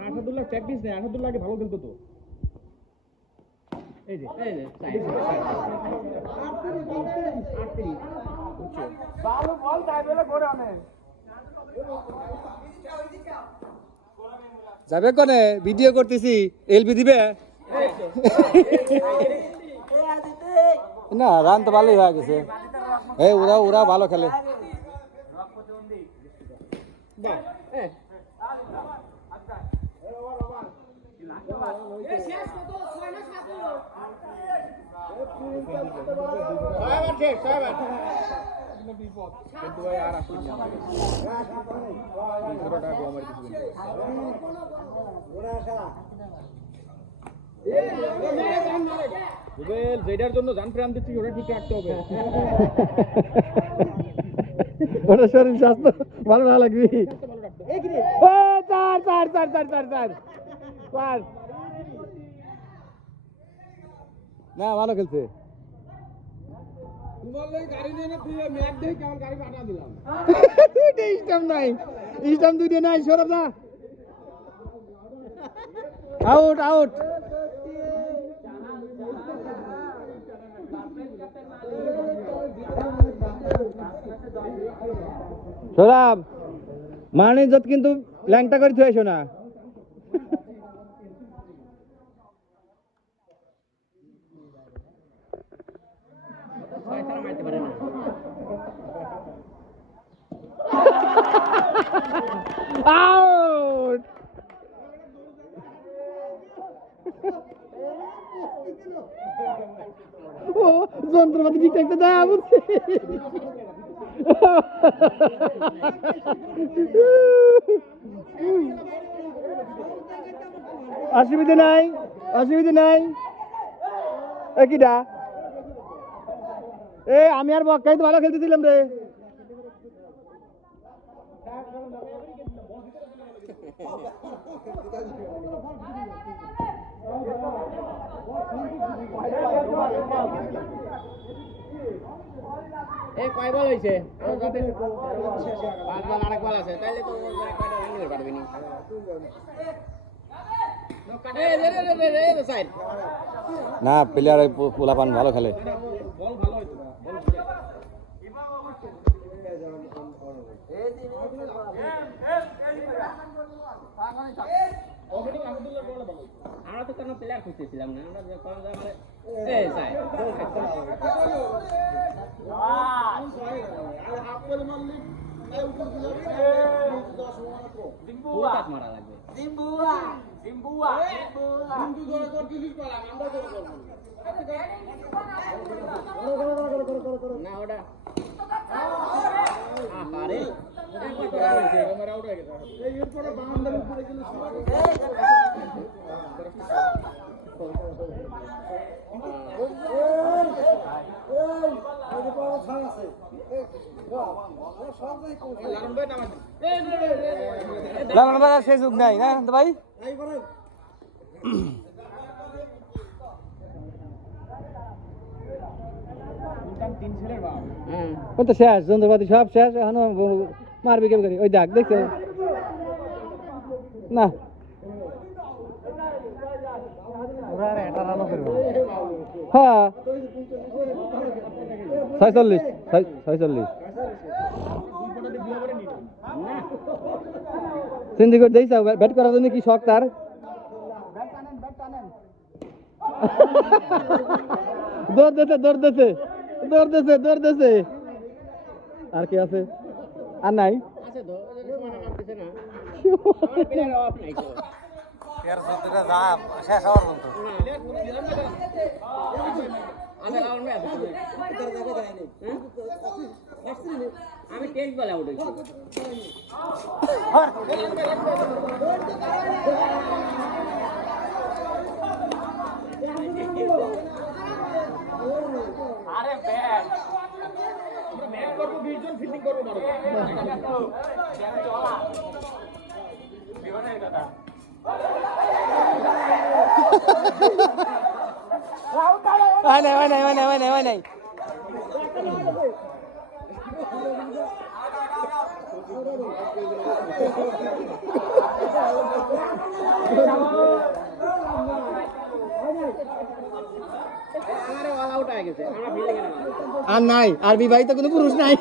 Asadullah practice নেই আসাদুল্লাহ আগে ভালো খেলতো তো। এই যে। যাবে কোনে? ভিডিও করতেছি। এলবি দিবে? না রান তো ভালোই হয়ে গেছে। এই ওরা ওরা ভালো খেলে। রুবেল যেটার জন্য জান প্রাণ দিচ্ছি ওটা ঠিক রাখতে হবে। ওটা শরীর স্বাস্থ্য ভালো না লাগবে। ও, চার চার চার চার চার চার। চার না ভালো খেলছে। আউট আউট সরাব মানে যত কিন্তু ল্যাংটা করে থুয়েছো না। আউট ও যন্ত্রপাতি ঠিক থাকতে দেয় বুঝছি অসুবিধা নাই অসুবিধা নাই। কিটা এ, আমি আর বক্কাই তো ভালো খেলতেছিলাম রে। এই কয় বল হইছে? পাঁচ বল আরেক বল আছে। তাইলে তো ওই কয়টা রান দিতে পারবি নি? প্লেয়ার পোলাপান ভালো খেলে। আমরা তো কোনো প্লেয়ার খুঁজতেছিলাম না। আমরা যখন আমরা এই সাইড ফুল কাট মারা লাগবে। না ওটা। আরে। যুগ নাই না ভাই তো শেষ, যন্ত্রপাতি সব শেষ, এখন মারবি কেমন করি? ওই দেখ, দেখছ। না। হ্যাঁ। ছয়চল্লিশ, ছয়- ছয়চল্লিশ। সিন্ডিকেট দিয়েছ ব্যাট করার জন্য কি শখ তার? দৌড় দিতে দৌড় দৌড় দিতে দৌড় আর কি আছে? আর নাই? শেষ হওয়ার আমি টেস্ট বলে আউট হয়েছি। হয় হয় হয় নাই হয় নাই ওনাই ওনাই ওনাই ওনাই ওনাই আর নাই আর বিবাহিত কোনো পুরুষ নাই।